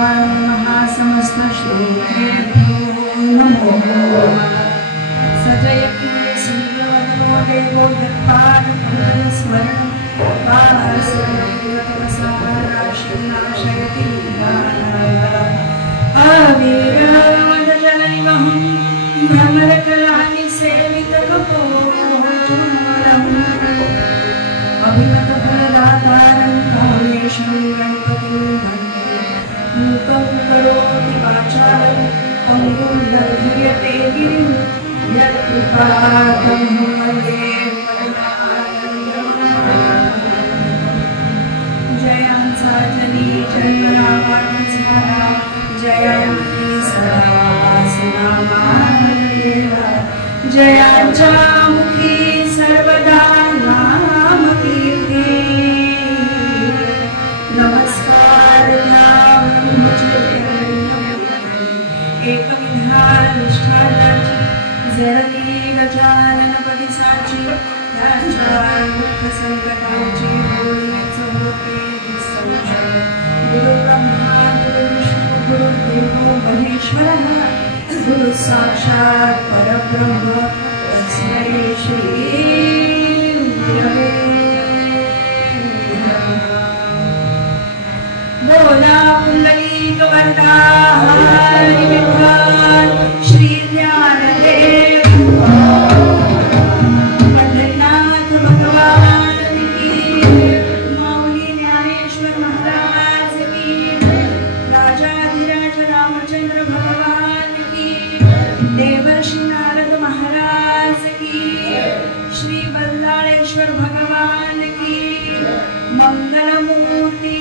महासमस्तश्लोकेभ्यो नमो नमः। सजयति श्रीवदनो देवो यत्पादपङ्कजस्मरणं वासरतिरतमसाराशिनाशयति अवीरवदजनैवहं भ्रमरकलानि सेवितकपोलम् अभिमतफलदातारं कामेशं गणपतिं वन्दे मूकं करोति वाचालं पङ्गुं लङ्घयते गिरिं यत्कृपातं वन्दे जयांचा जनी जन्मनामानुसारा जयांती सदावासनामानलेला जयांच्या मुखी सर्वदा नामकीर्ती नमस्कार एकविधानिष्ठानाची जरली गजाननपदी साची त्यांच्या दुःख संकटाची होळीच होते निसंशय गुरु ब्रह्मा गुरु विष्णू गुरु देवो महेश्वरः गुरु साक्षात् परब्रह्म तस्मै श्री गुरवे बोला पुंडलीक वरदा हरी विठ्ठल श्री ज्ञानदेव पंढरीनाथ भगवान की माऊली ज्ञानेश्वर महाराज की राजाधिराज रामचंद्र भगवान की देवर्षि नारद महाराज की श्री बल्लाळेश्वर भगवान की मंगलमूर्ती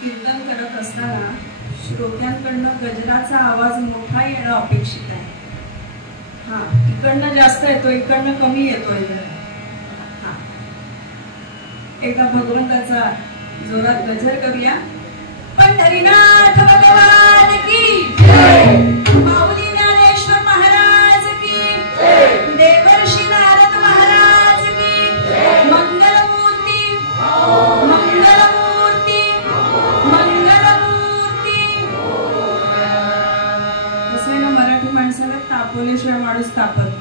कीर्तन करत असताना श्रोत्यांकडनं गजराचा आवाज मोठा येणं अपेक्षित आहे. हा, इकडनं जास्त येतो, इकडनं कमी येतोय. हा, एकदा भगवंताचा जोरात गजर करूया. पंढरीनाथ भगवान की जय, माऊली ज्ञानेश्वर महाराज की जय, देवर्षि नारद महाराज की जय, मंगलमूर्ती मंगलमूर्ती मंगलमूर्ती. कसं ना, मराठी माणसाला तापवल्याशिवाय माणूस तापत नाही.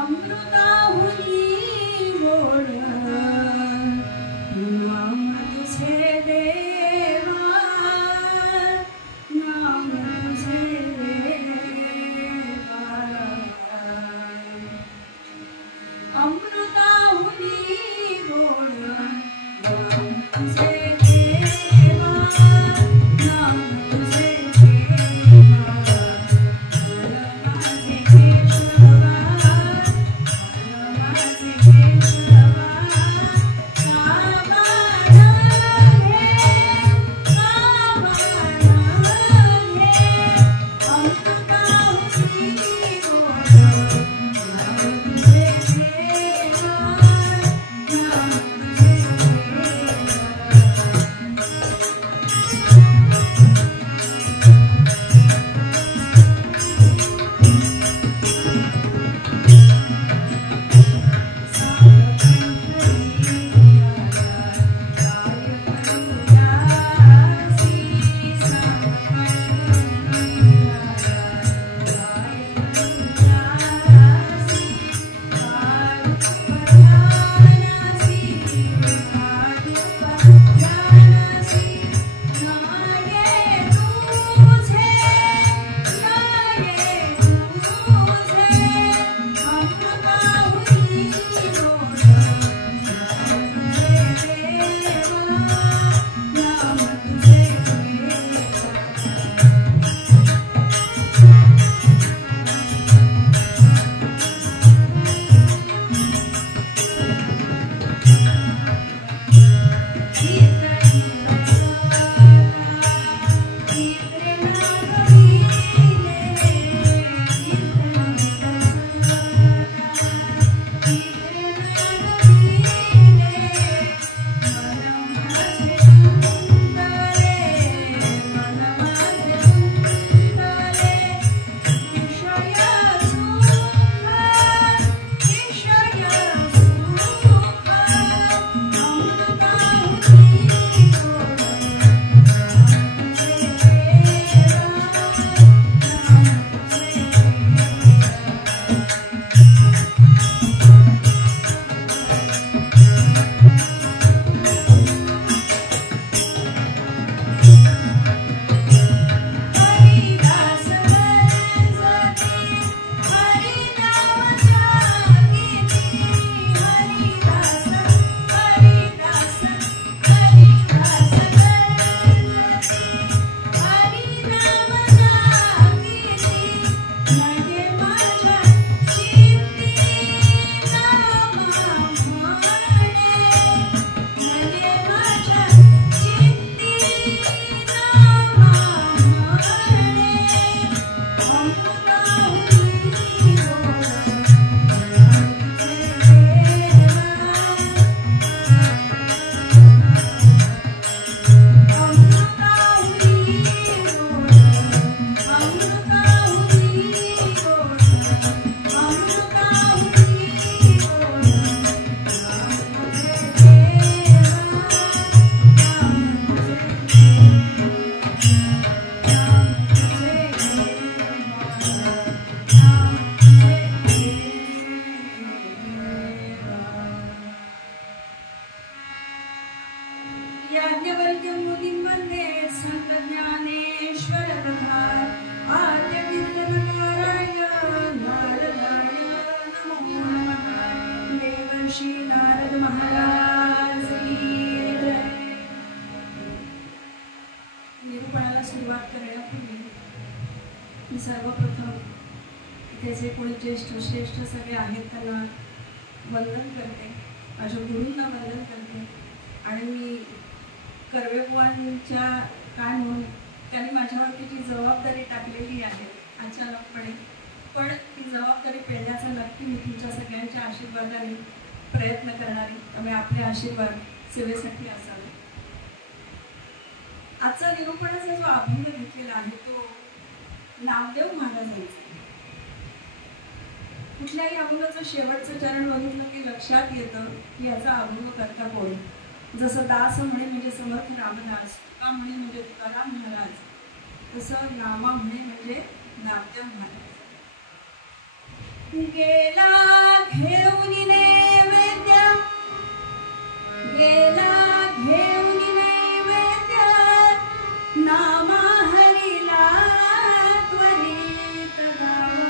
अमृताहुनी गोड नाम तुझे देवा, नाम तुझे देवा. अमृताहुनी गोड नाम तुझे देवा, नाम तुझे देवा. माझे केशवा, माझे केशवा, कामा राधे, कामा राधे. अमृताहुनी गोड नाम तुझे देवा, नाम तुझे याज्ञवल्क्य मुनीं वन्दे संत ज्ञानेश्वर तथा आद्य कीर्तनकाराय नारदाय नमो नमः. देवर्षी नारद महाराज की जय. निरूपणाला सुरुवात करण्यापूर्वी मी सर्वप्रथम इथे जे कोणी ज्येष्ठ श्रेष्ठ सगळे आहेत त्यांना वंदन करते, माझ्या गुरूंना वंदन करते. आणि मी कर्वेबुवांच्या काय म्हणून त्यांनी माझ्यावरती जी जबाबदारी टाकलेली आहे अचानकपणे, पण ती जबाबदारी पेलण्याचा नक्की मी तुमच्या सगळ्यांच्या आशीर्वादाने प्रयत्न करणारी. त्यामुळे आपले आशीर्वाद सेवेसाठी असावे. आजचा निरूपणाचा जो अभंग घेतलेला आहे तो नामदेव महाराजांचा. कुठल्याही अभंगाचं शेवटचं चरण बघितलं की लक्षात येतं की याचा अभंग करता कोण. जसं दास म्हणे म्हणजे समर्थ रामदास, तुका म्हणे म्हणजे तुकाराम महाराज, तसं नामा म्हणे म्हणजे नामदेव महाराज. गेला घेऊन नैवेद्य, गेला घेऊन नैवेद्य, नामा हरीला त्वरित गावया.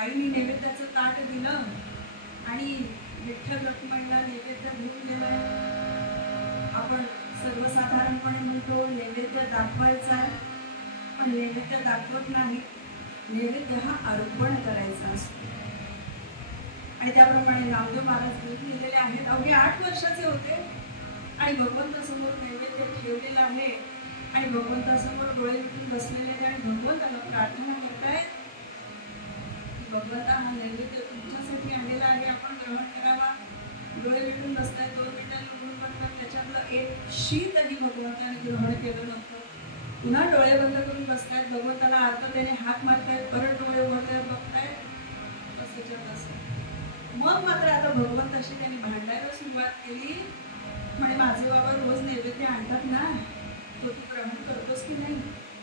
आईने नैवेद्याचं ताट दिलं आणि विठ्ठल रखुमाईला नैवेद्य घेऊन गेलाय. आपण सर्वसाधारणपणे म्हणतो नैवेद्य दाखवायचा, पण नैवेद्य दाखवत नाही. नैवेद्य हा अर्पण करायचा असतो. आणि त्याप्रमाणे नामदेव महाराज घेऊन गेलेले आहेत. अवघे 8 वर्षाचे होते आणि भगवंतासमोर नैवेद्य ठेवलेला आहे आणि भगवंतासमोर डोळे मिटून बसलेले आहेत आणि भगवंताला प्रार्थना करतायत, भगवंता हा नैवेद्य तुमच्यासाठी आणलेला आहे, आपण ग्रहण करावा. डोळे मिटून बसताय, 2 मिनिटं उघडून पडतात, त्याच्यातलं एक शीत आधी भगवंताने ग्रहण केलं नव्हतं. पुन्हा डोळे बंद करून बसतायत, भगवंताला आर्ततेने हाक मारतायत, परत डोळे उघडतायत, बघतायत असं तसं. मग मात्र आता भगवंताशी त्यांनी भांडायला सुरुवात केली. म्हणे माझे बाबा रोज नैवेद्य आणतात ना, तो तू ग्रहण करतोस की नाही?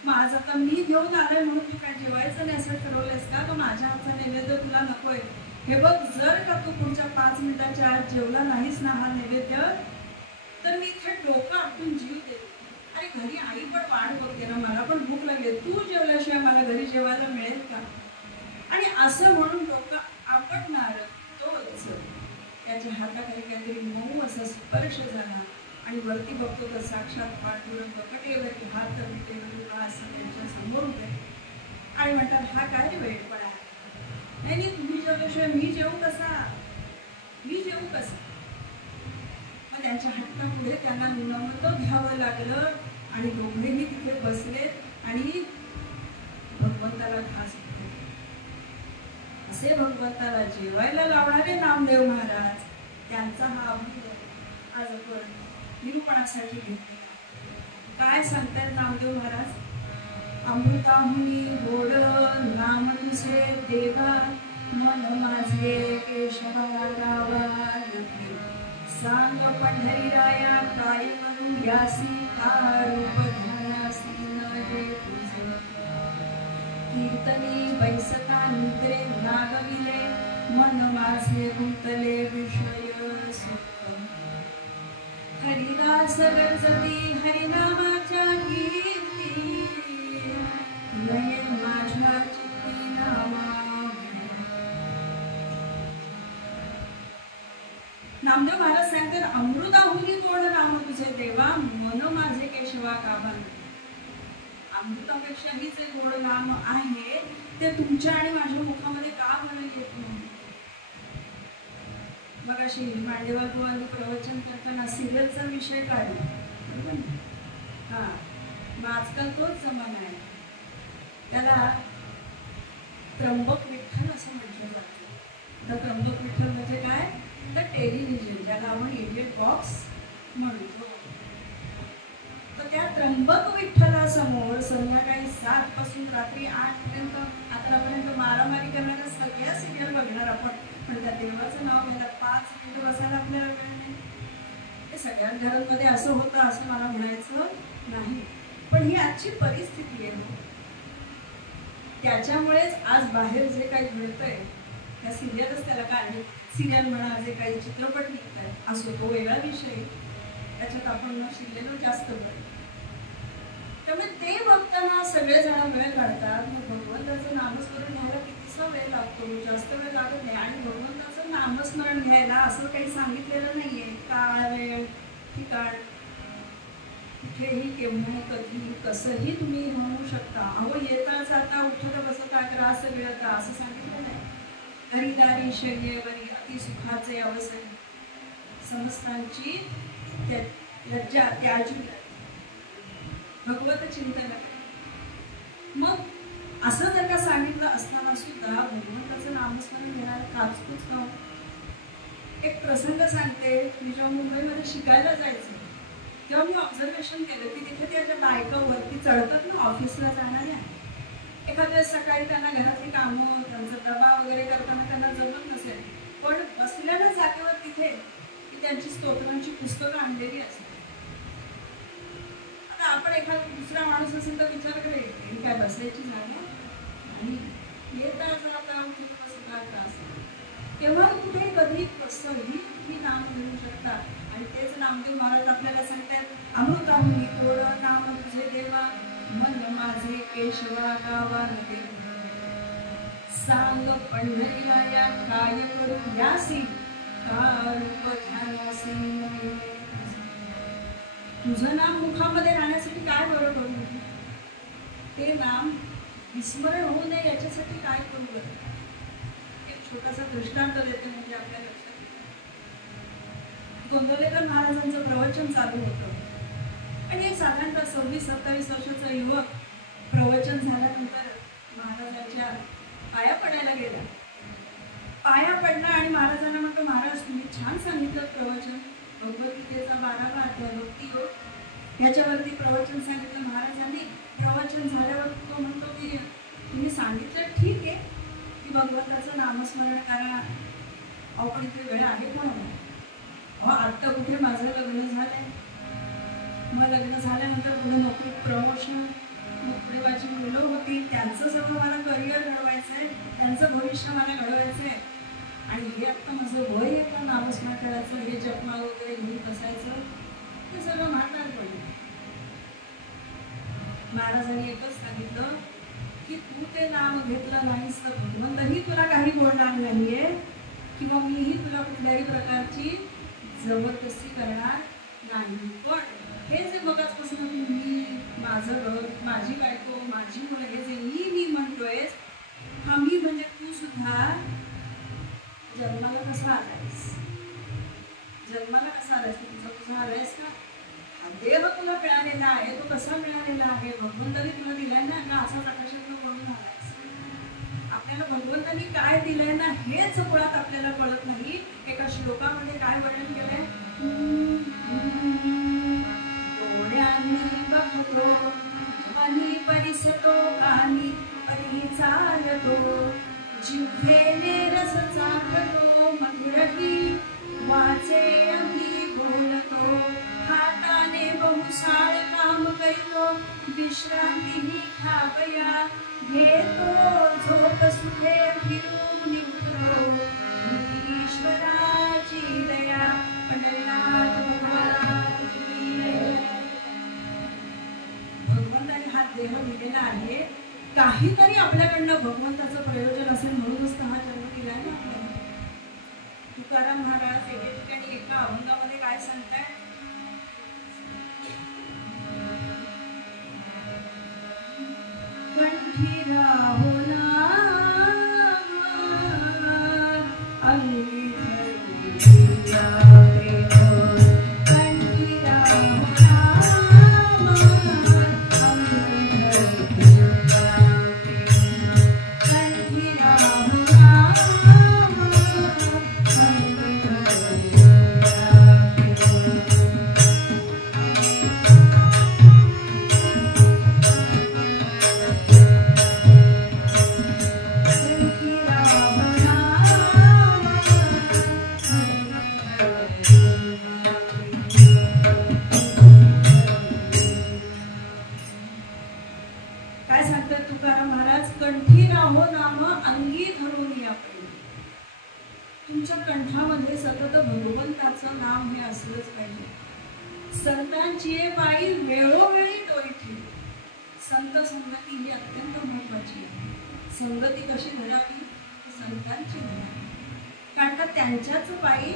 मग आज आता मी घेऊन आलोय म्हणून तू काय जेवायचं नाही असं ठरवलंयस का? तर माझ्या हातचा नैवेद्य तुला नकोय. हे बघ, जर का तू पुढच्या 5 मिनिटाच्या आत जेवला नाहीस ना हा नैवेद्य, तर मी इथे डोकं आपटून जीव देते. अरे घरी आई पण वाट बघते ना, मला पण भूक लागली, तू जेवल्याशिवाय मला घरी जेवायला मिळेल का? आणि असं म्हणून डोकं आपटणार तोच त्याच्या हाताखाली काहीतरी मऊ असा स्पर्श झाला आणि वरती बघतो तर साक्षात पांडुरंग कटेवरती हात विटेवर असं त्यांच्या समोर उभे आणि म्हणतात, हा काय रे वेळपणा? नाही, तुम्ही जेवल्याशिवाय मी जेवू कसा? मी जेवू कसा? मग त्यांच्या हट्टापुढे त्यांना नमतं घ्यावं लागलं आणि दोघेही तिथे बसलेत आणि भगवंताला घास असे भगवंताला जेवायला लावणारे नामदेव महाराज, त्यांचा हा अनुभव आज आपण निरूपणासाठी घेतला. काय सांगतात नामदेव महाराज? अमृताहुनी गोड नाम तुझे देवा, मन माझे केशवा गावा नव्हे. सांग पंढरीराया काय म्हणू यासी, का रूप ध्यानासी नये तुझे. कीर्तनी बैसता निद्रे नागविले, मन माझे गुंतले विषय सुख. हरिदास गरजती हरिनामाच्या कीर्ती, लये माझ्या चित्ती नामा. नामदेव महाराज सांगतात, अमृताहुनी गोड नाम तुझे देवा, मन माझे केशवा गावा. अमृतापेक्षाही जे गोड नाम आहे ते तुमच्या आणि माझ्या मुखामध्ये का बरं येत नाही? मग अशी मांडेवाल बुवांनी प्रवचन करताना सिरियलचा विषय काढला, बरोबर ना? हा, मग आजकाल तोच जमाना आहे. त्याला त्र्यंबक विठ्ठल असं म्हटलं जातं. तर त्र्यंबक विठ्ठल म्हणजे काय? तर टेलिव्हिजन, ज्याला आपण इडियट बॉक्स म्हणतो. तर त्या त्र्यंबक विठ्ठलासमोर संध्याकाळी 7 पासून रात्री 8 पर्यंत आतापर्यंत मारामारी करणाऱ्या सगळ्या सिरियल बघणार आपण, पण त्या देवाचं नाव घ्यायला 5 मिनिटं बसायला आपल्याला वेळ नाही. हे सगळ्या घरांमध्ये असं होतं असं मला म्हणायचं नाही, पण ही आजची परिस्थिती आहे. त्याच्यामुळेच आज बाहेर जे काही घडतंय त्या सिरियलच त्याला काय, सिरियल म्हणा, जे काही चित्रपट निघत आहेत असो, तो वेगळा विषय, त्याच्यात आपण शिरलेलो जास्त बरं. ते बघताना सगळेजण वेळ काढतात. मग भगवंताचं नामस्मरण घ्यायला कितीसा वेळ लागतो? जास्त वेळ लागत नाही. आणि भगवंताचं नामस्मरण घ्यायला असं काही सांगितलेलं नाहीये, काळ वेळ ठिकाण, कुठेही केव्हा कधी कसंही तुम्ही म्हणू शकता. अहो येता जाता उठता बसता ग्रास गिळता असं सांगितलं नाही. हरिदारी शय्येवरी अति सुखाचे अवसरी समस्तांची लज्जा त्याजी भगवत चिंतन. मग असं जर का सांगितलं असताना सुद्धा भगवंताचं नामस्मरण घेणार काचकूच नव्हतं. एक प्रसंग सांगते. मी जेव्हा मुंबईमध्ये शिकायला जायचं तेव्हा मी ऑब्झर्वेशन केलं की तिथे त्याच्या बायका वरती चढतात ना ऑफिसला जाणाऱ्या. एखाद्या सकाळी त्यांना घरातली कामं त्यांचा डबा वगैरे करताना त्यांना जमत नसेल, पण बसलेल्या जागेवर तिथे की त्यांची स्तोत्रांची पुस्तकं आणलेली असतात. आता आपण एखादा दुसरा माणूस असेल तर विचार करेल काय बसायची जागा आणि येता जाता उठून बसता त्रास. तेव्हा कुठे कधी कसंही तुम्ही नाम घेऊ शकता. आणि तेच नामदेव महाराज आपल्याला सांगतात अमृताहुनी कोड नाम तुझे देवा मन माझे केशवा गावा नदे सांग पंढरीया काय करू यासी का रूप ध्यानासी. तुझं नाम मुखामध्ये राहण्यासाठी काय बरं करू? ते नाम विस्मरण होऊ नये याच्यासाठी काय करू बरं? एक छोटासा दृष्टांत देते म्हणजे आपल्या लक्षात. गोंदवलेकर महाराजांचं प्रवचन चालू होतं आणि एक साधारणतः 26-27 वर्षाचा युवक प्रवचन झाल्यानंतर महाराजांच्या पाया पडायला गेला. पाया पडला आणि महाराजांना म्हणतो महाराज तुम्ही छान सांगितलं प्रवचन. भगवद्गीतेचा 12वा अध्याय भक्ती योग याच्यावरती प्रवचन सांगितलं महाराजांनी. प्रवचन झाल्यावर तो म्हणतो की तुम्ही सांगितलं ठीक आहे की भगवंताचं नामस्मरण करा. अहो पण इथे वेळ आहे म्हणून. आत्ता कुठे माझं लग्न झालंय, मग लग्न झाल्यानंतर पुढे नोकरीत प्रमोशन, मग पुढे माझी मुलं होती त्यांचं सगळं मला करिअर घडवायचं आहे, त्यांचं भविष्य मला घडवायचं आहे. आणि हे आत्ता माझं वय आहे का नामस्मरण करायचं, हे जपमा वगैरे घेऊन बसायचं, ते सगळं म्हातार पडलं. महाराजांनी एकच सांगितलं की तू ते नाम घेतलं नाहीस तर भगवंतही तुला काही बोलणार नाहीये किंवा मीही तुला कुठल्याही प्रकारची जबरदस्ती करणार नाही. पण हे जे मगाचपासून मी माझं घर, माझी बायको, माझी मुलं हे जे मी म्हणतोय, हा मी म्हणजे तू सुद्धा जन्माला कसा आलायस? जन्माला कसा आलायस? तुझा आलायस का? हा देह तुला मिळालेला आहे, तो कसा मिळालेला आहे? भगवंताने तुला दिलाय ना का असाच आकाशातून पडून आलायस? आपल्याला भगवंतानी काय दिलंय ना हेच मुळात आपल्याला कळत नाही. एका श्लोकामध्ये काय वर्णन केलंय? डोळ्यांनी बघतो मनी परिसतो कानी परी चालतो जिव्हेने रस चाखतो मधुरही वाचे अंगी बोलतो हाताने बहुसाळ काम करीतो विश्रांतीही खावया घेतो झोप सुखे फिरून निघतो ईश्वराची दया पंढरीनाथ भगवानाची दया. भगवंताने हा देह दिलेला आहे, काहीतरी आपल्याकडनं भगवंताचं प्रयोजन असेल म्हणूनच हा जन्म दिलाय ना आपल्याला. तुकाराम महाराज एके ठिकाणी एका अभंगामध्ये काय सांगताय? कंठी राहो कंठामध्ये सतत भगवंताचं नाम हे असलंच पाहिजे. संतांची बाई वेळोवेळी टोळी ठेवी. संगती ही अत्यंत महत्वाची आहे. संगती कशी धरावी? संतांची धरावी. कारण का त्यांच्याच पायी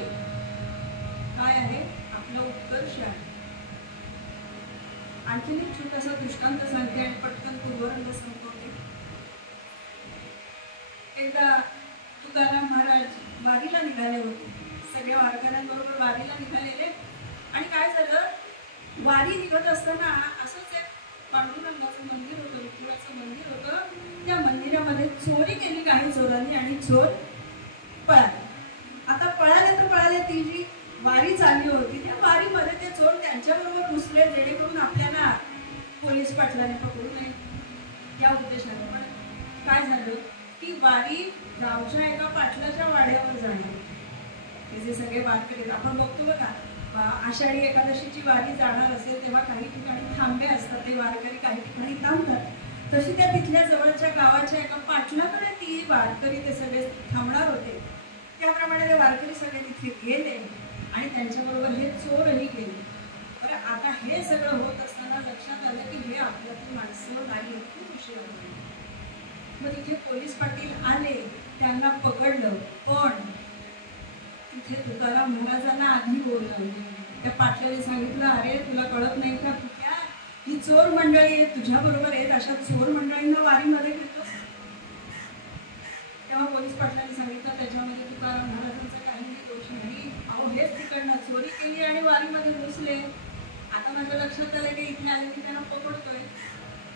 काय आहे आपला उत्कर्ष आहे. आणखी एक छोटासा दृष्टांत सांगते आणि पटकन पूर्वरंग संपवते. एकदा तुकाराम महाराज वारीला निघाले होते. सगळ्या वारकऱ्यांबरोबर वारीला निघालेले. आणि काय झालं, वारी निघत असताना असंच एक पांडुरंगाचं मंदिर होतं, विठ्ठलाचं मंदिर होतं. त्या मंदिरामध्ये चोरी केली काही चोरांनी आणि चोर पळाले. आता पळाले ती जी वारी चालली होती त्या वारीमध्ये ते चोर त्यांच्याबरोबर घुसले, जेणेकरून आपल्याला पोलीस पाटलाने पकडू नये या उद्देशाने. पण काय झालं की वारी गावच्या एका पाटलाच्या वाड्यावर जाणार. ते जे सगळे वारकरी आपण बघतो बघा, आषाढी एकादशीची वारी जाणार असेल तेव्हा काही ठिकाणी थांबे असतात, ते वारकरी काही ठिकाणी थांबतात. तशी त्या तिथल्या जवळच्या गावाच्या एका पाटलाकडे ती वारकरी ते सगळे थांबणार होते. त्याप्रमाणे ते वारकरी सगळे तिथे गेले आणि त्यांच्याबरोबर हे चोरही गेले. बरं, आता हे सगळं होत असताना लक्षात आलं की हे आपल्यातून माणसं नाही, खूप उशीर होतो. मग तिथे पोलीस पाटील आले, त्यांना पकडलं. पण तिथे तुकाराम महाराजांना आधी बोलवलं. त्या पाटलाने सांगितलं, अरे तुला कळत नाही का, तू क्या ही चोर मंडळी आहे, तुझ्या बरोबर आहेत, अशा चोर मंडळींना वारीमध्ये घेतोस. तेव्हा पोलीस पाटलांनी सांगितलं त्याच्यामध्ये तुकाराम महाराजांचा काहीही दोष नाही. अहो हेच तिकडनं चोरी केली आणि वारीमध्ये घुसले. आता माझ्या लक्षात आलं की इथे आले की त्यांना पकडतोय.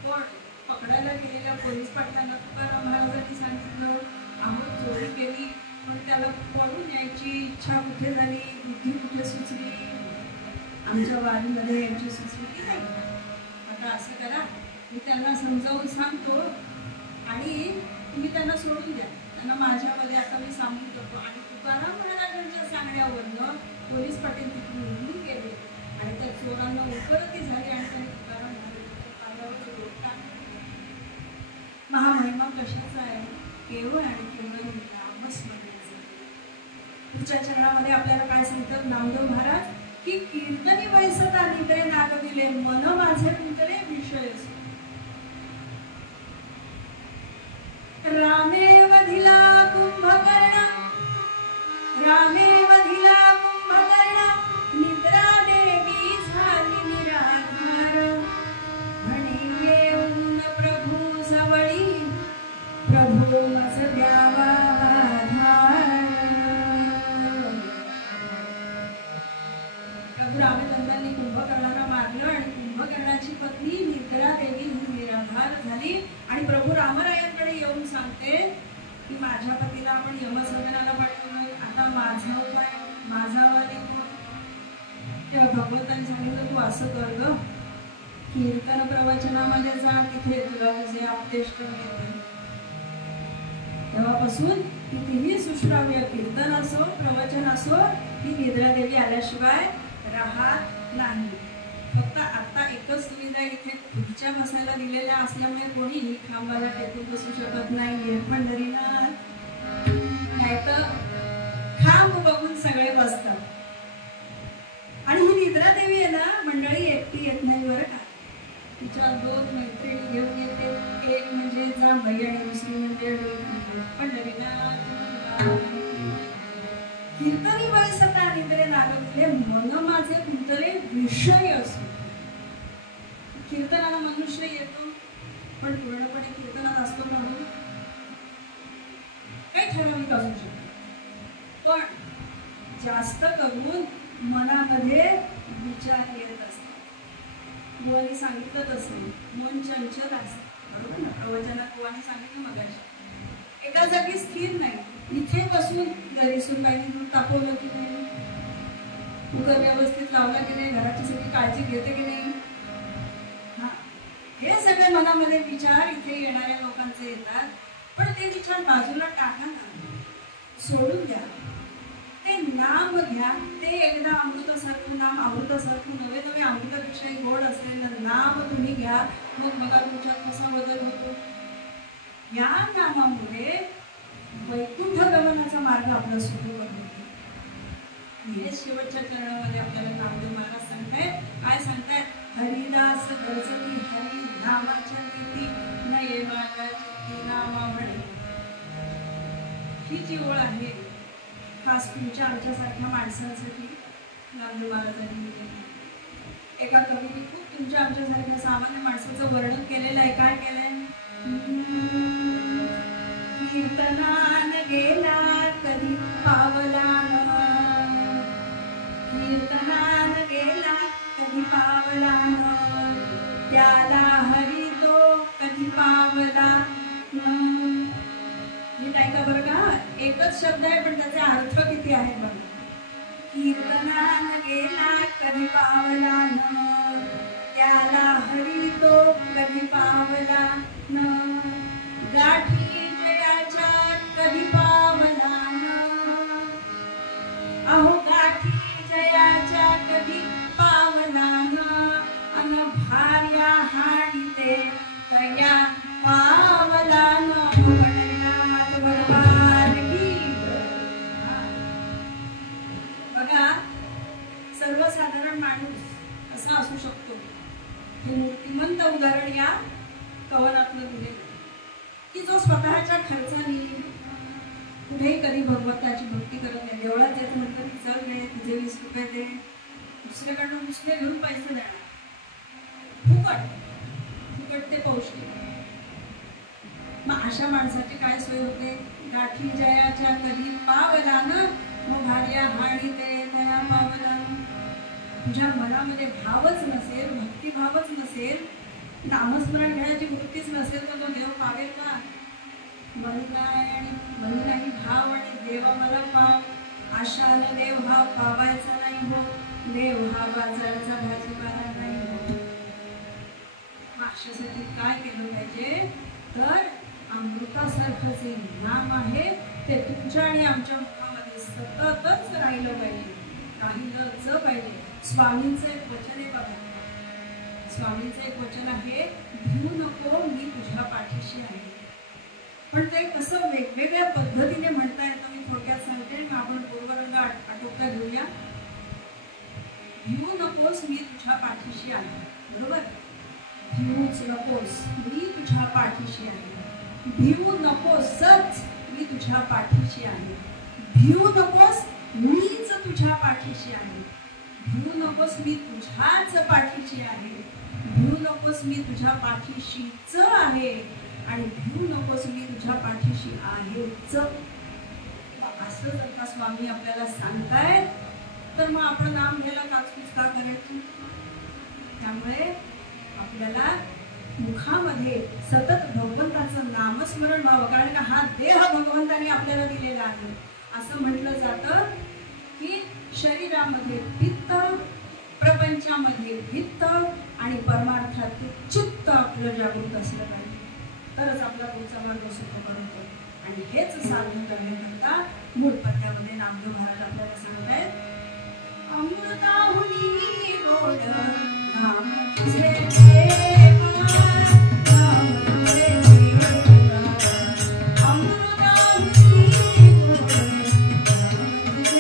पण पकडायला गेलेल्या पोलीस पाटलांना तुकाराम महाराजांनी सांगितलं, अहो चोरी केली पण त्याला पळून यायची इच्छा कुठे झाली, बुद्धी कुठे सुचली, आमच्या वारीमध्ये यायची सुचली की नाही. आता असं करा, मी त्यांना समजावून सांगतो आणि तुम्ही त्यांना सोडून द्या. त्यांना माझ्यामध्ये आता मी सांगून करतो. आणि तुकाराम महाराजांच्या सांगण्यावरनं पोलीस पाटील तिथून निघून गेले आणि त्या चोरांना उपरती झाली आणि त्यांनी तुकाराम महाराजांच्या पायावर लोट टाकला. महामहिमा कशाचा आहे? केवळ आणि केवळ नामस्मरणाचा. पुढच्या चरणामध्ये आपल्याला काय सांगतात नामदेव महाराज की कीर्तनी वैसता निद्रे नागविले, मन माझे कुंतले विषय. रामेव धिला कुंभकर्ण, रामेव धिला कुंभकर्ण, निद्रा देवी झाली निराधार. म्हणे येऊन प्रभू जवळी, प्रभू मज द्यावा आधार. प्रभू रामचंद्रांनी कुंभकर्णाला मारलं आणि कुंभकर्णाची पत्नी निद्रा देवी ही निराधार झाली. आणि प्रभू रामरायांकडे येऊन सांगते की माझ्या पतीला आपण यमसदनाला पाठवलं, आता माझा उपाय, माझा वाली कोण? तेव्हा भगवंतांनी सांगितलं, तू असं कर ग, कीर्तन प्रवचनामध्ये जा, तिथे तुला तुझे आपतेष्ट मिळते. तेव्हापासून कितीही सुश्राव्य कीर्तन असो, प्रवचन असो, ही निद्रा देवी आल्याशिवाय राहत नाही. फक्त आता एकच सुविधा इथे खुर्च्या बसायला दिलेल्या असल्यामुळे कोणीही खांबाला टेकून बसू शकत नाहीये. पंढरीनाथ नाही तर खांब बघून सगळे बसतात. आणि ही निद्रा देवी आहे ना मंडळी, एकटी येत नाही बरं का. तिच्या दोन मैत्रिणी घेऊन येते. एक म्हणजे जांभई आणि दुसरी म्हणजे पंढरीनाथ. कीर्तनी वैसता निद्रे नागविले, मन माझे कुंतले विषय असो. कीर्तनाला मनुष्य येतो पण पूर्णपणे कीर्तनात असतो म्हणून काही ठराविक असू शकतो. पण जास्त करून मनामध्ये विचार येत असतात. बुवानी सांगितलं तसं मन चंचल असतं, बरोबर ना. प्रवचनात बुवानी सांगितलं मगाशी, एका जागी स्थिर नाही. इथे बसून घरी सुनबाईने दूध तापवलं की नाही, कुकर व्यवस्थित लावला की नाही, घराची सगळी काळजी घेते की नाही. हे सगळे मनामध्ये विचार इथे येणाऱ्या लोकांचे येतात. पण ते विचार बाजूला टाका ना, सोडून द्या. ते नाम घ्या. ते एकदा अमृतासारखं नाम, अमृतासारखं नवे नवे अमृताविषयी गोड असलेलं नाम तुम्ही घ्या. मग बघा तुमच्यात कसा बदल होतो. या नामामुळे वैकुंठ गमनाचा मार्ग आपला सुरू होतो. हे शेवटच्या चरणामध्ये आपल्याला नामदेव महाराज सांगतायत. काय सांगतायत? हरिदास गरजती हरी नामाच्या नीती नये माझ्या चित्ती नामा म्हणे. ही जी ओळ आहे खास तुमच्या आमच्यासारख्या माणसांसाठी गांधी महाराजांनी लिहिली. एका कवीने खूप तुमच्या आमच्यासारख्या सामान्य माणसाचं वर्णन केलेलं आहे. काय केलंय? कीर्तनान गेला कधी पावला, कीर्तनान गेला कधी पावला, त्याला हरी तो कधी पावला. नीट ऐका बरं का, एकच शब्द आहे पण त्याचे अर्थ किती आहेत बघा. कीर्तनान गेला कधी पावला न, त्याला हरी तो कधी पावला न, गाठी जयाच्या कधी पावला न, अहो गाठी जयाच्या कधी पावला न, अन भार्या हाणते तया पावला न. बघा, सर्वसाधारण माणूस असा असू शकतो. हे मूर्तिमंत उदाहरण या कवनातलं दिले की जो स्वतःच्या खर्चाने कुठेही कधी भगवंताची भक्ती करत नाही. देवळात जायचं म्हटलं की चल रे तुझे 20 रुपये दे, दुसऱ्याकडनं दुसरे घेऊन पैसे देणार. फुकट फुकट ते पौष्टिक. मग अशा माणसाची काय सोय होते? गाठी जयाच्या कधी पावला न, मग भार्या हाणी ते तया पावला. तुझ्या मनामध्ये भावच नसेल, भक्तिभावच नसेल, नामस्मरण घेण्याची वृत्तीच नसेल तर तो देव पावेल का? मन नाही भाव आणि देवा मला पाव, आशाने देव हा पावायचा नाही हो, देव हा बाजारचा भाजीपाला नाही हो. अशासाठी काय केलं पाहिजे तर अमृतासारखं जे नाम आहे ते तुमच्या आणि आमच्या मुखामध्ये सततच राहिलं पाहिजे, राहिलंच पाहिजे. स्वामींचं एक वचन आहे बघा, स्वामींचं एक वचन आहे, भिवू नको मी तुझ्या पाठीशी आहे. पण ते कसं वेगवेगळ्या पद्धतीने म्हणता येतं. मी थोडक्यात सांगते, मग आपण पूर्वरंग आटोपता घेऊया. भिवू नकोस मी तुझ्या पाठीशी आहे. बरोबर? भिवूच नकोस मी तुझ्या पाठीशी आहे. भिवू नकोसच मी तुझ्या पाठीशी आहे. भिवू नकोस मीच तुझ्या पाठीशी आहे. भिवू नकोस मी तुझ्याच पाठीशी आहे. भिवू नकोस मी तुझ्या पाठीशीच आहे आणि भिवू नकोस मी तुझ्या पाठीशी आहेच. असं जर का स्वामी आपल्याला सांगतायत तर मग आपण नाम घ्यायला काचकूच का करायची? त्यामुळे आपल्याला मुखामध्ये सतत भगवंताचं नामस्मरण व्हावं. कारण का हा देह भगवंताने आपल्याला दिलेला आहे. असं म्हटलं जातं की शरीरामध्ये पित्त, प्रपंचामध्ये भित्त आणि परमार्थात चित्त आपलं जागृत असलं पाहिजे, तरच आपला पुढचा मार्ग सुखकर होतो. आणि हेच साधन करण्याकरता मूळ पद्यामध्ये नामदेव महाराज आपल्याला सांगतायत, अमृताहुनी गोड नाम तुझे देवा, नाम तुझे देवा, अमृताहुनी गोड नाम तुझे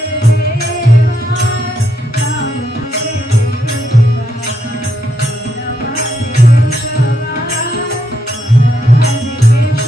देवा, नाम तुझे देवा, नमामि केशवा, नमामि केशवा,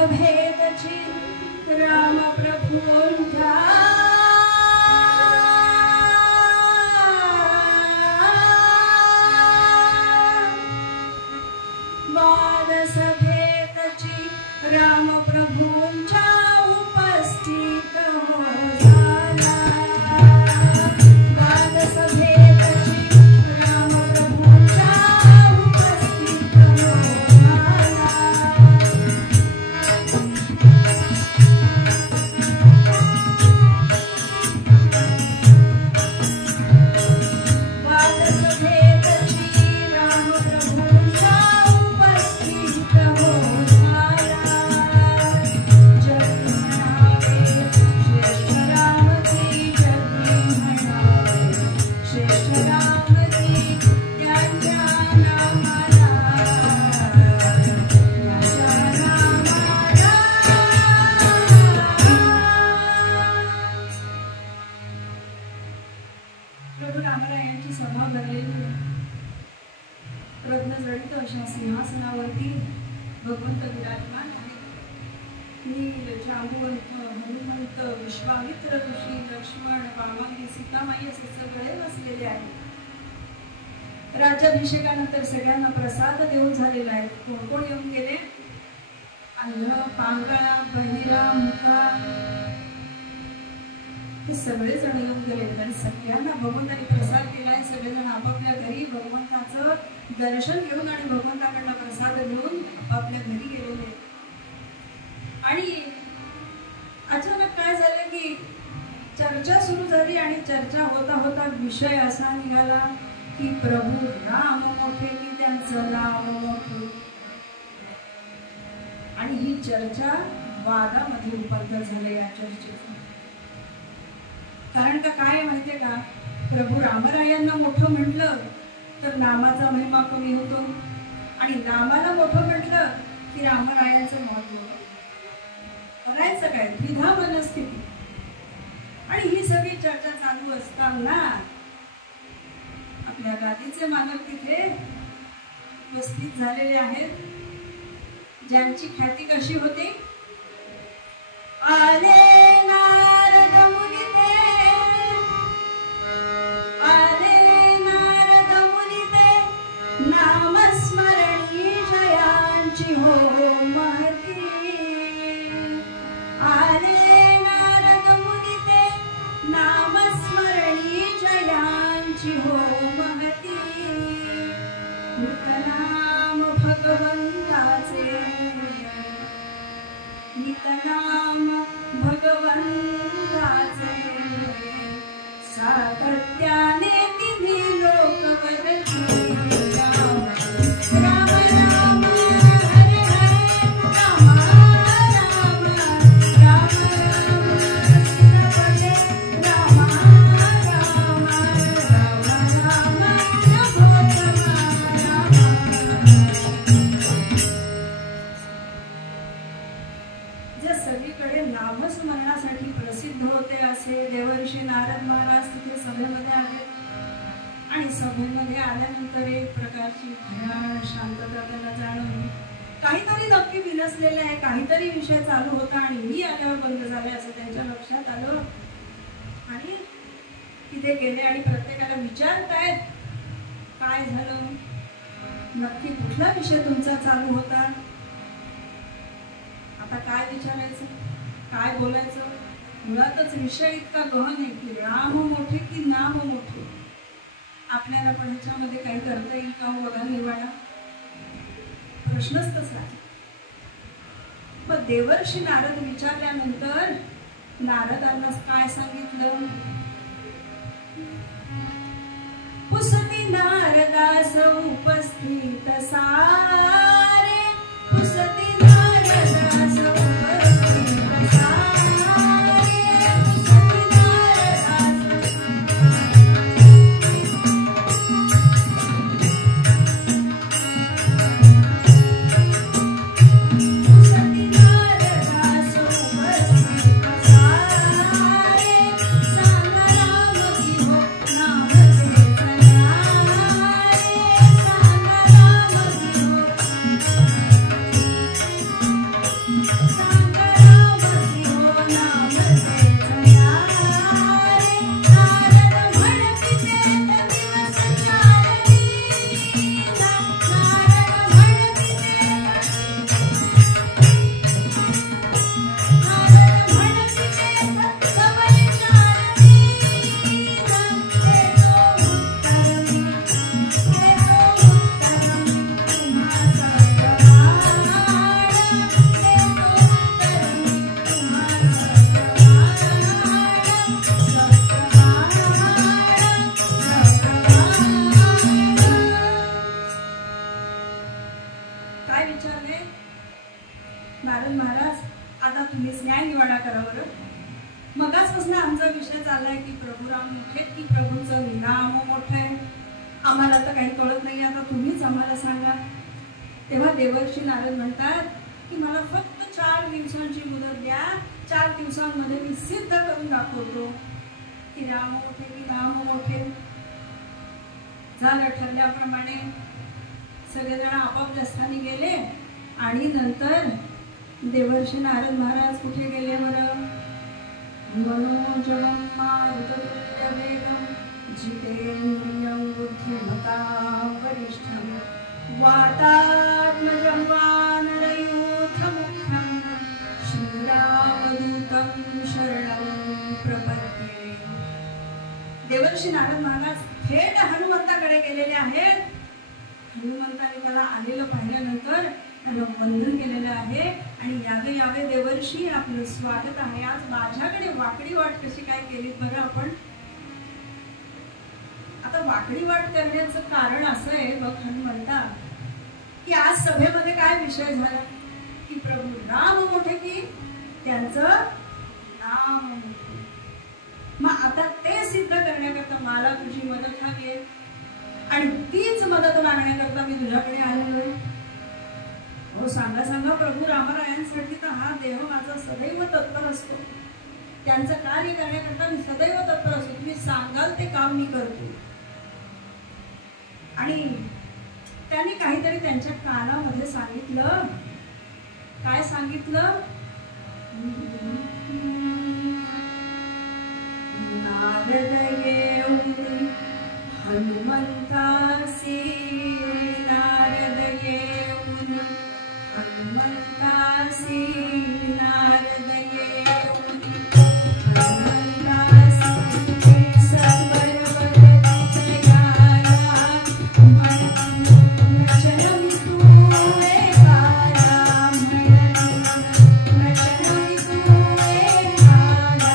सभेतची राम प्रभूंच्या वाद सभेतची राम प्रभूंच्या उपस्थित हो झाला वाद सभेतची राम प्रभूंच्या उपस्थित हो झाला वाद सभेतची राम प्रभूंच्या उपस्थित हो झाला जगी म्हणावे श्रेष्ठ राम की जगी म्हणावे श्रेष्ठ राम की त्यांच्या नामाला प्रभू रामरायांची सभा भरलेली रत्नजडित अशा सिंहासनावरती भगवंत विराजमान आहेत. नील जांबुवंत हनुमंत विश्वामित्र ऋषी लक्ष्मण वामांगी सीतामाई असे सगळे बसलेले आहेत. राज्याभिषेकानंतर सगळ्यांना प्रसाद देऊन झालेला आहे. कोण कोण येऊन गेले? अंध पांगळा बहिरा मुका हे सगळे जण येऊन गेले आणि सगळ्यांना भगवंताने प्रसाद दिलाय. सगळेजण आपापल्या घरी भगवंताचं दर्शन घेऊन आणि भगवंताकडनं प्रसाद घेऊन आपापल्या घरी गेलेले. आणि अचानक काय झालं की चर्चा सुरू झाली आणि चर्चा होता होता विषय असा निघाला की प्रभू राम मोठे की त्यांचं नाम मोठे. आणि ही चर्चा वादामध्ये रूपांतर झालं या चर्चेचं. कारण का काय माहितीये का, प्रभू रामरायांना मोठं म्हटलं तर नामाचा महिमा कमी होतो आणि नामाला मोठं म्हटलं की रामरायांचं महत्व करायचं काय, द्विधा मनस्थिती. आणि ही सगळी चर्चा चालू असताना आपल्या गादीचे मानव तिथे उपस्थित झालेले आहेत, ज्यांची ख्याती कशी होती. आले नारद मुनी ते, आले नारद मुनी ते, नामस्मरणी जयांची हो महती. आले नारद मुनी ते, नामस्मरणी जयांची हो महती. नितनाम भगवंताचे, नितनाम भगवंताचे, सातत्याने तिन्ही लोक वरती. राम राम राम हरे हरे, राम राम राम राम सीतापते, राम राम राम राम नभोत्तमा राम. जे सगळीकडे नामस्मरणासाठी प्रसिद्ध होते असे देवर्षी नारद महाराज तिथे सभेमध्ये आले. आणि सभेमध्ये आल्यानंतर एक प्रकारची भयान शांतता त्यांना जाणवली. काहीतरी नक्की बिनसलेलं आहे, काहीतरी विषय चालू होता आणि मी आल्यावर बंद झाले असं त्यांच्या लक्षात आलं. आणि तिथे गेले आणि प्रत्येकाला विचारतायत काय झालं, नक्की कुठला विषय तुमचा चालू होता. आता काय विचारायचं, काय बोलायचं. मुळातच विषय इतका गहन आहे की राम मोठे की नाम मोठे. आपल्याला पण ह्याच्यामध्ये काही करता येईल का बघा निवाडा, प्रश्नच तसा आहे. मग देवर्षी नारद विचारल्यानंतर नारदांना काय सांगितलं. पुसती नारदास उपस्थित सारे, पुसती नारदास उपस्थित सारे, पुसती नारदास. पुसती नारदास उपस्थित सारे, सांगा राम की हो नाम तेच न्यारे, सांगा राम की हो. काय विचारले? नारद महाराज, आता तुम्हीच न्याय निवाडा करा बरं. मगाचपासून आमचा विषय चाललाय की प्रभुराम मोठे की प्रभूंचं नाम मोठं आहे, आम्हाला तर काही कळत नाही, आता तुम्हीच आम्हाला सांगा. तेव्हा देवर्षी नारद म्हणतात की मला फक्त 4 दिवसांची मुदत द्या, 4 दिवसांमध्ये मी सिद्ध करून दाखवतो की राम मोठे की नाम मोठे. झालं ठरल्याप्रमाणे सगळेजण आपापल्या स्थानी गेले आणि नंतर देवर्षी नारद महाराज कुठे गेले बरं? मनोजवं मारुततुल्यवेगं जितेन्द्रियं बुद्धिमतां वरिष्ठं वातात्मजं वानरयूथमुख्यं श्रीरामदूतं शरणं प्रपद्ये. देवर्षी नारद महाराज थेट हनुमंताकडे गेलेले आहेत. हनुमंताने त्याला आलेलं पाहिल्यानंतर त्याला वंदन केलेलं आहे आणि यावे यावे देवर्षी, आपलं स्वागत आहे. आज माझ्याकडे वाकडी वाट कशी काय केली बरं आपण? आता वाकडी वाट करण्याचं कारण असं आहे बघ हनुमंता, की आज सभेमध्ये काय विषय झाला की प्रभू राम मोठे की त्यांचं नाम मोठे. मग आता ते सिद्ध करण्याकरता मला तुझी मदत हवी आहे आणि तीच मदत मागण्याकरता मी तुझ्याकडे आलेलो आहे. हो सांगा सांगा, प्रभू रामरायांसाठी तर हा देह माझा सदैव तत्पर असतो, त्यांचं कार्य करण्याकरता मी सदैव तत्पर असतो. तुम्ही सांगाल ते काम मी करतो. आणि त्यांनी काहीतरी त्यांच्या कानामध्ये सांगितलं. काय सांगितलं? नारद येऊन हनुमंतासी, नारद येऊन हनुमंतासी, नारद येऊन हनुमंतासी सर्वरवरदयाला नचनमितु एकाला, नचनमितु एकाला.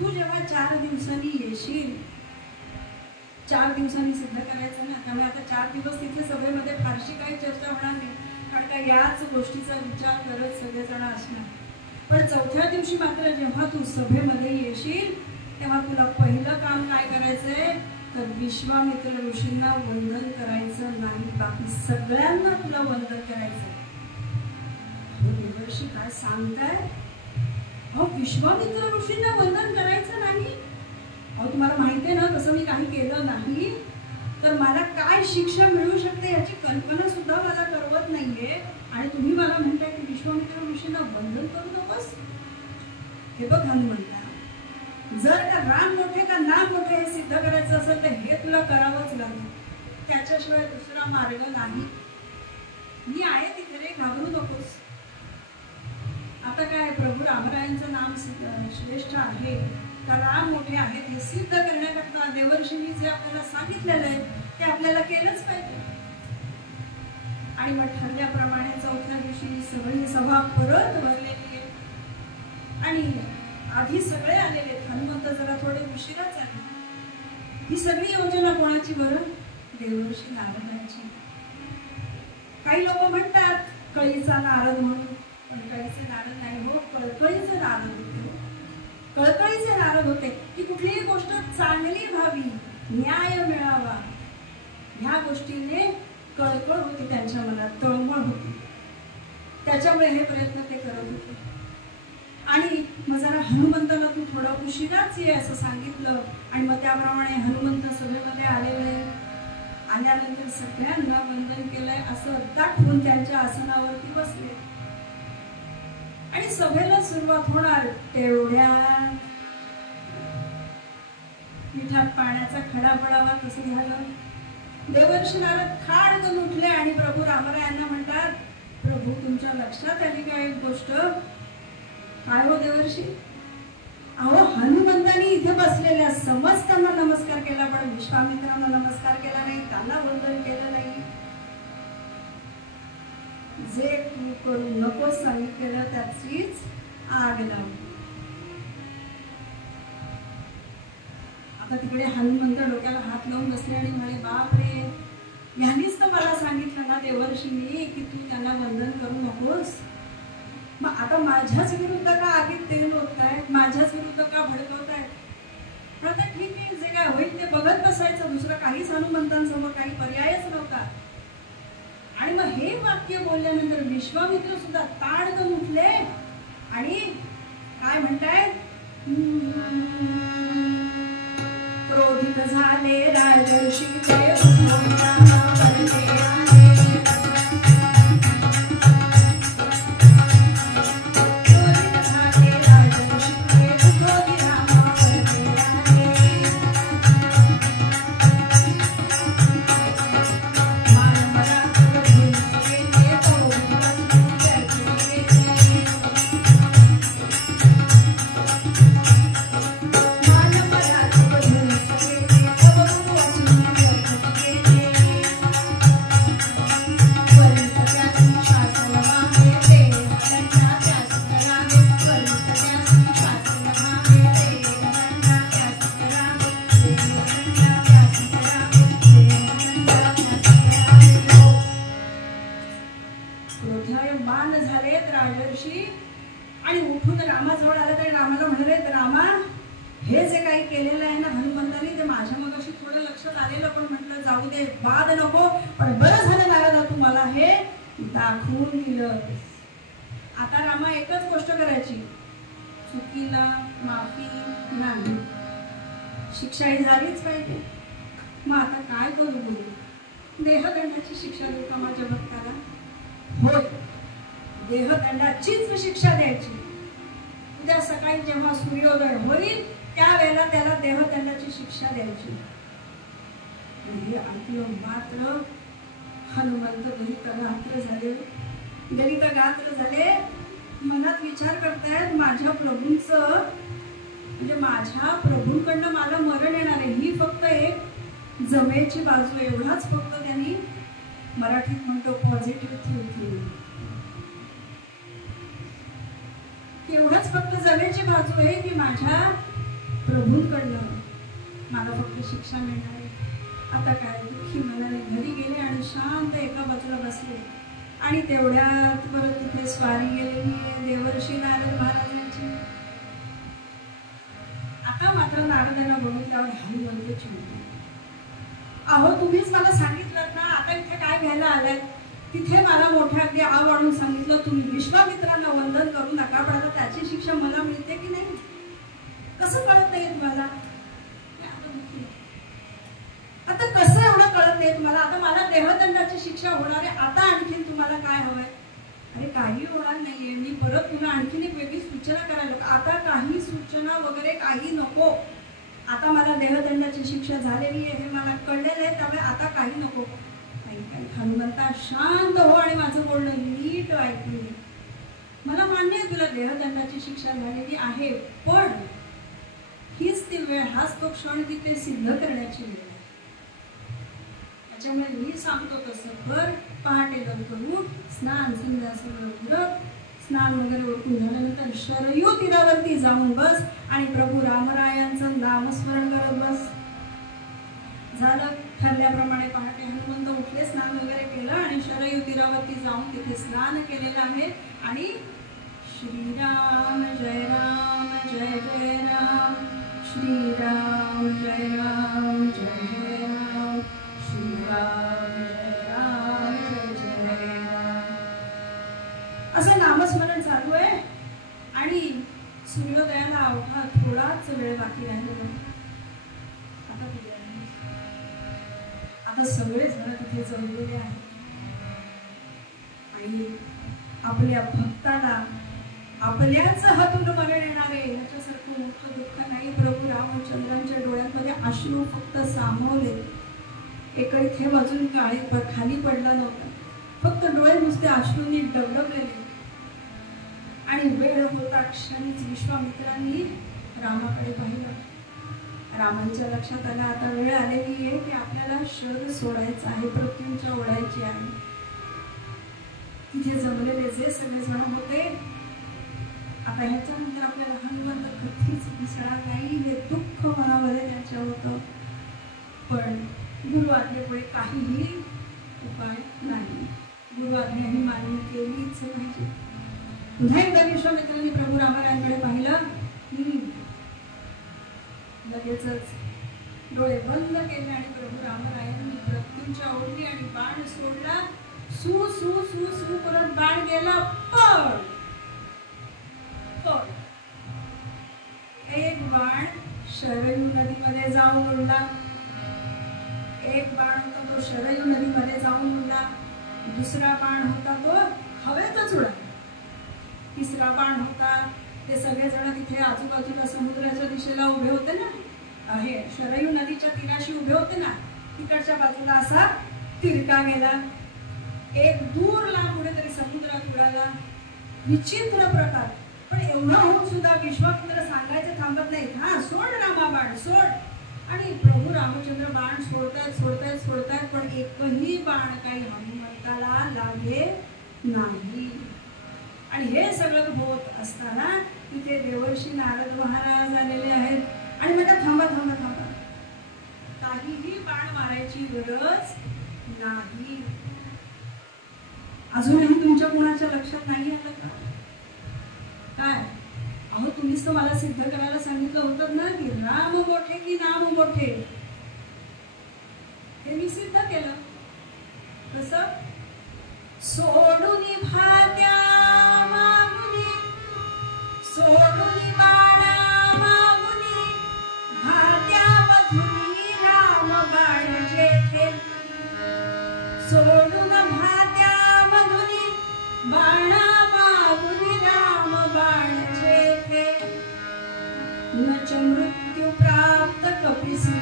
तू जेव्हा 4 दिवसांनी येशील, 4 दिवसांनी सिद्ध करायचं ना, त्यामुळे आता 4 दिवस तिथे सभेमध्ये फारशी काही चर्चा होणार नाही, कारण का याच गोष्टीचा विचार करत सगळेजण असणार. पण 4थ्या दिवशी मात्र जेव्हा तू सभेमध्ये येशील तेव्हा तुला पहिलं काम काय करायचंय तर विश्वामित्र ऋषींना वंदन करायचं नाही, बाकी सगळ्यांना तुला वंदन करायचं. देवर्षी काय सांगताय? अहो विश्वामित्र ऋषींना वंदन करायचं नाही? अहो तुम्हाला माहिती आहे ना, तसं मी काही केलं नाही तर मला काय शिक्षा मिळू शकते याची कल्पना सुद्धा मला करवत नाहीये, आणि तुम्ही मला म्हणताय की विश्वामित्र ऋषींना वंदन करू नकोस. हे बघ हनुमंता, जर का राम मोठे का नाम मोठे हे सिद्ध करायचं असेल तर हे तुला करावंच लागेल, त्याच्याशिवाय दुसरा मार्ग नाही. मी आहे तिकडे, घाबरू नकोस. आता काय प्रभू रामरायांचं नाम श्रेष्ठ आहे का राम मोठे आहेत हे सिद्ध करण्याकरता देवर्षींनी जे आपल्याला सांगितलेलं आहे ते आपल्याला केलंच पाहिजे. आणि मग ठरल्याप्रमाणे 4थ्या दिवशी सगळी सभा परत भरलेली आहे आणि आधी सगळे आलेले. हनुमंत जरा थोडे उशिराच आले. ही सगळी योजना कोणाची बरं? देवर्षी नारदांची. काही लोक म्हणतात कळीचा नारद म्हणून, पण कळीचे नारद नाही हो, कळकळीचे नारद होते. कळकळीचे नारद होते की कुठलीही गोष्ट चांगली व्हावी, न्याय मिळावा, ह्या गोष्टीने कळकळ होती त्यांच्या मनात, तळमळ होती. त्याच्यामुळे हे प्रयत्न ते करत होते. आणि मग जरा हनुमंताला तू थोडा उशिराच ये असं सांगितलं. आणि मग त्याप्रमाणे हनुमंत सभेमध्ये आलेले, आल्यानंतर सगळ्यांना वंदन केलंय असं दाखवून त्यांच्या आसनावरती बसले. आणि सभेला सुरुवात होणार तेवढ्या मिठात पाण्याचा खडा पडावा तसं झालं. देवर्षी नारद खाडकन उठले आणि प्रभू रामरायांना म्हणतात, प्रभू तुमच्या लक्षात आली काय एक गोष्ट? काय हो देवर्षी? अहो हनुमंतांनी इथे बसलेल्या समस्तांना नमस्कार केला, पण विश्वामित्रांना नमस्कार केला नाही, त्यांना वंदन केलं नाही. जे तू करू नकोस सांगितलेलं त्याचीच आग लावली. आता तिकडे हनुमंत डोक्याला हात लावून बसले आणि म्हणे, बापरे, यांनीच तर मला सांगितलं ना देवर्षींनी की तू त्यांना वंदन करू नकोस. मग आता माझ्याच विरुद्ध का आगीत तेल ओततायत, माझ्याच विरुद्ध का भडकवतायत? पण आता ठीक आहे, जे काय होईल ते बघत बसायचं, दुसरं काहीच हनुमंतांसमोर काही पर्यायच नव्हता. आणि मग हे वाक्य बोलल्यानंतर विश्वामित्र सुद्धा ताडकन उठले आणि काय म्हणताय, क्रोधित झाले राजर्षी ते आणि उठून रामाजवळ आला. तर रामाला म्हणाले, रामा, हे जे काही केलेलं आहे ना हनुमंतांनी ते माझ्या मगाशी थोडं लक्षात आलेलं, पण म्हटलं जाऊ दे, वाद नको, पण बरं झालं नारदा तू मला हे दाखवून दिलं. आता रामा एकच गोष्ट करायची, चुकीला माफी नाही, शिक्षा ही झालीच पाहिजे. मग आता काय करू बोलू? देहदंडाची शिक्षा देऊ का माझ्या भक्ताला? होय, देहदंडाचीच शिक्षा द्यायची. उद्या सकाळी जेव्हा सूर्योदय होईल त्यावेळेला त्याला देहदंडाची शिक्षा द्यायची. हे ऐकलं मात्र हनुमंत गलितगात्र झाले. मनात विचार करतायत, माझ्या प्रभूंचं म्हणजे माझ्या प्रभूंकडनं मला मरण येणार आहे, ही फक्त एक जमेची बाजू, एवढाच फक्त त्यांनी मराठीत म्हणतो पॉझिटिव्ह थिंकिंग, एवढंच फक्त जमेची बाजू आहे की माझ्या प्रभूंकडनं मला फक्त शिक्षा मिळणार आहे. आता काय, दुःखी मनाने घरी गेले आणि शांत एका बाजूला बसले. आणि तेवढ्यात परत तिथे स्वारी गेलेली आहे देवर्षी नारद महाराजांची. आता मात्र नारदांना बघितल्यावर हनुमंत चिडले, अहो तुम्हीच मला सांगितलं ना, आता इथे काय घ्यायला आलाय? तिथे मला मोठ्या अगदी आव आणून सांगितलं तुम्ही विश्वामित्रांना वंदन करू नका, पण आता त्याची शिक्षा मला मिळते की नाही? कसं कळत नाही तुम्हाला? आता कसं एवढं कळत नाही तुम्हाला? आता मला देहदंडाची शिक्षा होणार आहे, आता आणखीन तुम्हाला काय हवंय? अरे काही होणार नाहीये, मी परत तुला आणखीन एक वेगळी सूचना करायला. आता काही सूचना वगैरे काही नको, आता मला देहदंडाची शिक्षा झालेली आहे हे मला कळलेलं आहे, त्यामुळे आता काही नको. हनुमंता शांत हो आणि माझं बोलणं नीट ऐकून घे. मला मान्य आहे तुला देहदंडाची शिक्षा झालेली आहे, पण हीच ती वेळ, हाच तो क्षण की ते सिद्ध करण्याची वेळ आहे. त्याच्यामुळे मी सांगतो तसं कर. पहाटे लवकर उठ, स्नान संध्या सगळं स्नान वगैरे उरकून झाल्यानंतर शरयू तीरावरती जाऊन बस आणि प्रभू रामरायांचं नामस्मरण करत बस. झालं ठरल्याप्रमाणे पहाटे तीरावरती जाऊन तिथे स्नान केलेलं आहे आणि श्रीराम जय राम जय जय राम, श्रीराम जय राम जय जय राम, श्रीराम जय राम जय जय राम असं नामस्मरण चालू आहे. आणि सूर्योदयाला अवघा थोडाच वेळ बाकी राहिलेला. आता सगळे जण तिथे जमलेले आहेत आणि आपल्या भक्ताला आपल्याच हातून मरण येणारे याच्यासारखं मोठं दुःख नाही. प्रभू रामचंद्रांच्या डोळ्यांमध्ये अश्रू फक्त सामावले. एकही थेंब अजून काळे खाली पडला नव्हता. फक्त डोळे नुसते अश्रूंनी डबडबलेले. आणि वेळ होता क्षणीच विश्वामित्रांनी रामाकडे पाहिलं. रामांच्या लक्षात आलं आता वेळ आलेली आहे की आपल्याला शर्य सोडायचं आहे, पृथ्वीच्या ओढायची आहे. तिथे जमलेले जे सगळे जण होते, आता ह्याच्यानंतर आपल्याला हनुमंत कधीच दिसणार नाही हे दुःख मनामध्ये त्यांच्या होतं. पण गुरु आज्ञेपुढे काहीही उपाय नाही. गुरु आज्ञा ही मान्य केलीच पाहिजे. पुन्हा एकदा विश्वामित्रांनी प्रभू रामारायांकडे पाहिलं. लगेचच डोळे बंद केले आणि प्रभू रामरायांनी पृथ्वीच्या ओढली आणि बाण सोडला. सू सू सू सू करत बाण गेला. पण एक बाण शरयू नदीमध्ये जाऊन उडला. एक बाण होता तो शरयू नदीमध्ये जाऊन उडला. दुसरा बाण होता तो हवेतच उडला. तिसरा बाण होता ते सगळेजण तिथे आजूबाजूला समुद्राच्या दिशेला उभे होते ना, हे शरयू नदीच्या तीराशी उभे होते ना, तिकडच्या बाजूला असा तिरका गेला. एक दूर लांब कुठेतरी समुद्रात उडाला. विचित्र प्रकार. पण एवढं होऊन सुद्धा विश्वामित्र सांगायचं थांबत नाही. हा सोड रामा बाण सोड. आणि प्रभू रामचंद्र बाण सोडतायत पण एकही बाण काही हनुमंताला लागे नाही. आणि हे सगळं होत असताना तिथे देवर्षी नारद महाराज आलेले आहेत आणि म्हणतात थांबा थांबा थांबा, काहीही बाण मारायची गरज नाही. अजूनही तुमच्या कोणाच्या लक्षात नाही आलं का काय? अहो तुम्हीच तर मला सिद्ध करायला सांगितलं होतं ना की राम मोठे की नाम मोठे. हे मी सिद्ध केलं. कसं? सोडून भात्या मागुनी, सोडून बाणा मागुनी, भात्या मधुनी राम बाण जेथे. सोडून भात्या मधुनी बाणा मागुनी राम बाण जेथे. नच मृत्यू प्राप्त कपिसी,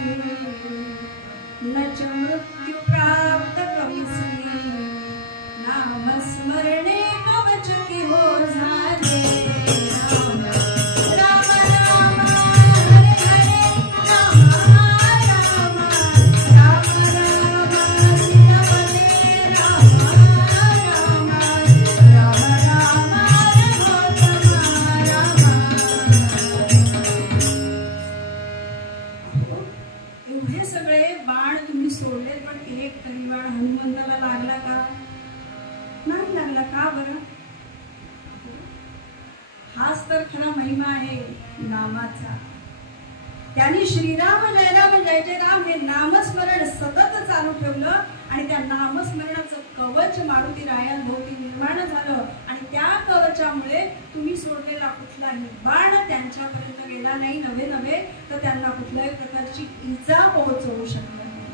नच मृत्यू प्राप्त कपिसी, नामस्मरणे कवच की हो झाले. राम राम राम हरे हरे, राम राम राम राम सीतापते, राम राम राम राम रघुत्तमा राम. एवढे सगळे बाण तुम्ही सोडले पण एक तरी बाण हनुमंताला लागला का? नाही लागला. का बरं? हाच तर खरा महिमा आहे नामाचा. त्यांनी श्रीराम जय राम जय जय राम हे नामस्मरण सतत चालू ठेवलं आणि त्या नामस्मरणाचं कवच मारुती रायांभोवती निर्माण झालं. आणि त्या कवचामुळे तुम्ही सोडलेला कुठलाही बाण त्यांच्यापर्यंत गेला नाही. नव्हे तर त्यांना कुठल्याही प्रकारची इजा पोहोचवू शकला नाही.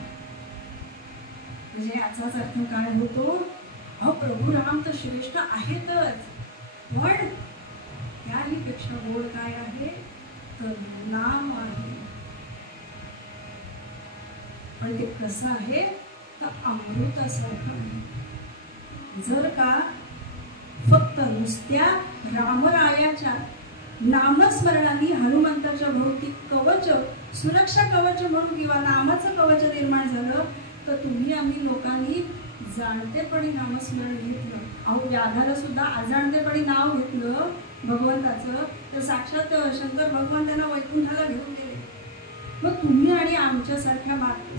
म्हणजे याचाच अर्थ काय होतो? अहो प्रभू राम तर श्रेष्ठ आहेतच, पण त्याही पेक्षा गोड काय आहे तर नाम आहे. पण ते कसं आहे तर अमृतासारखं आहे. जर का फक्त नुसत्या रामरायाच्या नामस्मरणाने हनुमंताच्या भोवती कवच, सुरक्षा कवच म्हणून किंवा नामाचं कवच निर्माण झालं तर तुम्ही आम्ही लोकांनी जाणतेपणी नामस्मरण घेतलं. अहो व्याधाला सुद्धा अजाणतेपणी नाव घेतलं भगवंताचं तर साक्षात शंकर भगवान त्यांना वैकुंठाला घेऊन गेले. मग तुम्ही आणि आमच्यासारख्या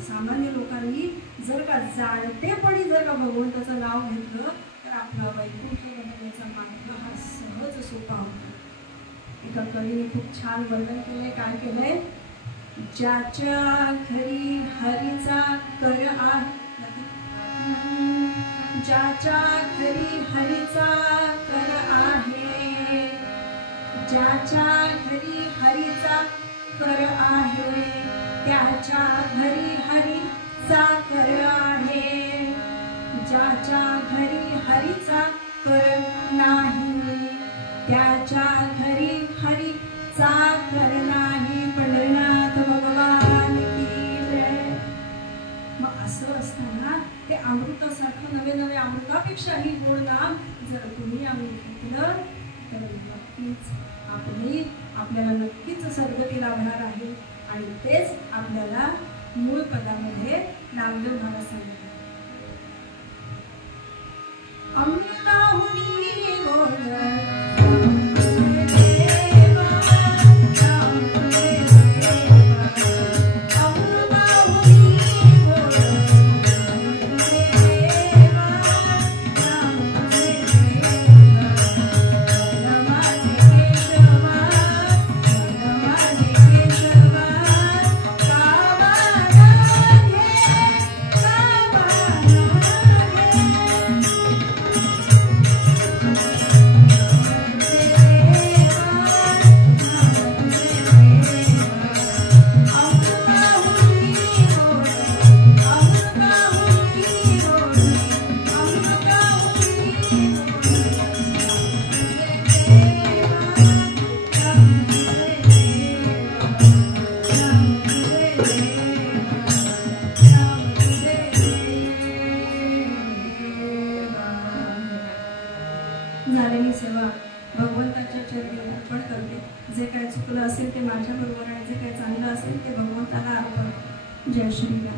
सामान्य लोकांनी जर का जाणतेपणी जर का भगवंताचं नाव घेतलं तर आपला वैकुंठ बनवण्याचा मार्ग हा सहज सोपा होता. एका कवीने खूप छान वर्णन केलंय. काय केलंय? ज्याच्या घरी हरीचा कर आहे, ज्याच्या घरी हरीचा कर आहे, ज्याच्या घरी हरीचा कर आहे, त्याच्या घरी हरीचा कर आहे. ज्याच्या घरी हरीचा कर नाही, त्याच्या घरी हरीचा कर नाही. पंढरीनाथ भगवान की जय. मग असं असताना ते अमृतासारखं नवे नवे अमृतापेक्षाही गोड नाम जर तुम्ही आम्ही घेतलं तर नक्कीच आपल्याला नक्कीच सद्गती लाभणार आहे. आणि तेच आपल्याला मूळ पदामध्ये नामदेव महाराज सांगतात. अमृताहुनी गोड झालेली सेवा भगवंताच्या चरणी अर्पण करते. जे काही चुकलं असेल ते माझ्याबरोबर आणि जे काही चांगलं असेल ते भगवंताला अर्पण. जय श्री राम.